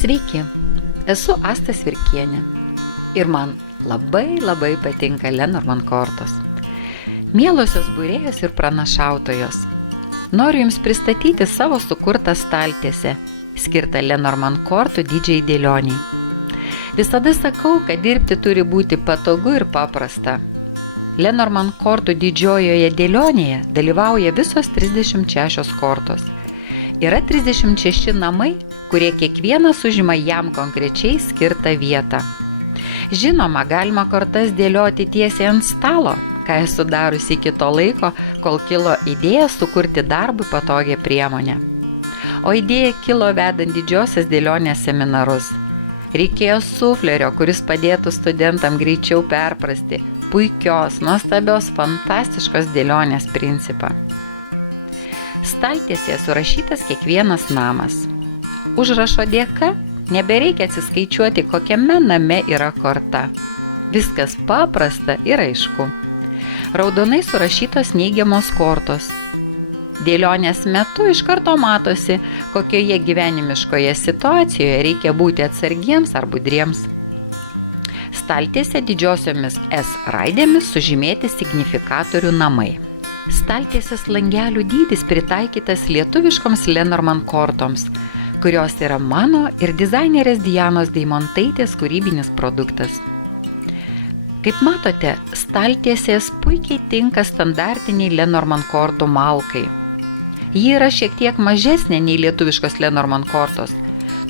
Sveiki, esu Asta Svirkienė ir man labai patinka Lenormand kortos. Mielosios būrėjos ir pranašautojos, noriu Jums pristatyti savo sukurtą staltiesę, skirtą Lenormand kortų didžiai dėlioniai. Visada sakau, kad dirbti turi būti patogu ir paprasta. Lenormand kortų didžiojoje dėlionėje dalyvauja visos 36 kortos. Yra 36 namai, kurie kiekvienas užima jam konkrečiai skirtą vietą. Žinoma, galima kortas dėlioti tiesiai ant stalo, ką esu darusi iki to laiko, kol kilo idėja sukurti darbui patogią priemonę. O idėja kilo vedant didžiosios dėlionės seminarus. Reikėjo suflerio, kuris padėtų studentam greičiau perprasti puikios, nuostabios, fantastiškos dėlionės principą. Staltiesėje surašytas kiekvienas namas. Užrašo dėka nebereikia atsiskaičiuoti, kokiame name yra korta. Viskas paprasta ir aišku. Raudonai surašytos neigiamos kortos. Dėlionės metu iš karto matosi, kokioje gyvenimiškoje situacijoje reikia būti atsargiems ar budriems. Staltiesė didžiosiomis S raidėmis sužymėti signifikatorių namai. Staltiesės langelių dydis pritaikytas lietuviškoms Lenormand kortoms, kurios yra mano ir dizainerės Dianos Deimontaitės kūrybinis produktas. Kaip matote, staltiesės puikiai tinka standartiniai Lenormand kortų malkai. Ji yra šiek tiek mažesnė nei lietuviškos Lenormand kortos,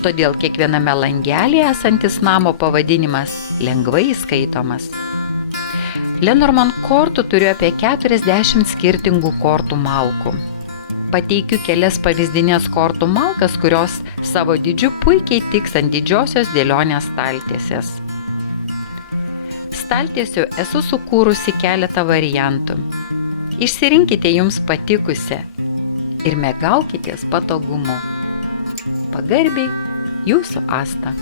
todėl kiekviename langelėje esantis namo pavadinimas lengvai įskaitomas. Lenormand kortų turiu apie 40 skirtingų kortų malkų. Pateikiu kelias pavyzdinės kortų malkas, kurios savo dydžiu puikiai tiks ant didžiosios dėlionės staltiesės. Staltiesių esu sukūrusi keletą variantų. Išsirinkite jums patikusią ir mėgaukitės patogumu. Pagarbiai, Jūsų Asta.